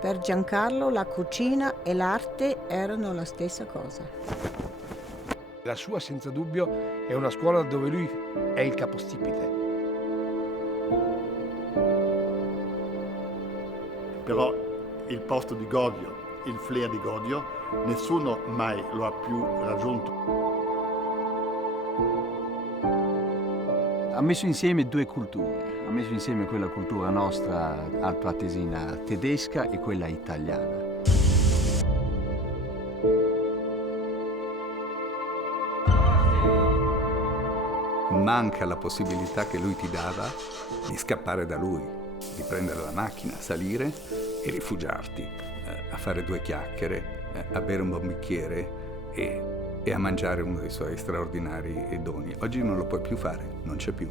Per Giancarlo la cucina e l'arte erano la stessa cosa. La sua, senza dubbio, è una scuola dove lui è il capostipite. Però il posto di Godio, il flair di Godio, nessuno mai lo ha più raggiunto. Ha messo insieme due culture, ha messo insieme quella cultura nostra altoatesina tedesca e quella italiana. Manca la possibilità che lui ti dava di scappare da lui, di prendere la macchina, salire e rifugiarti, a fare due chiacchiere, a bere un buon bicchiere e a mangiare uno dei suoi straordinari doni. Oggi non lo puoi più fare, non c'è più.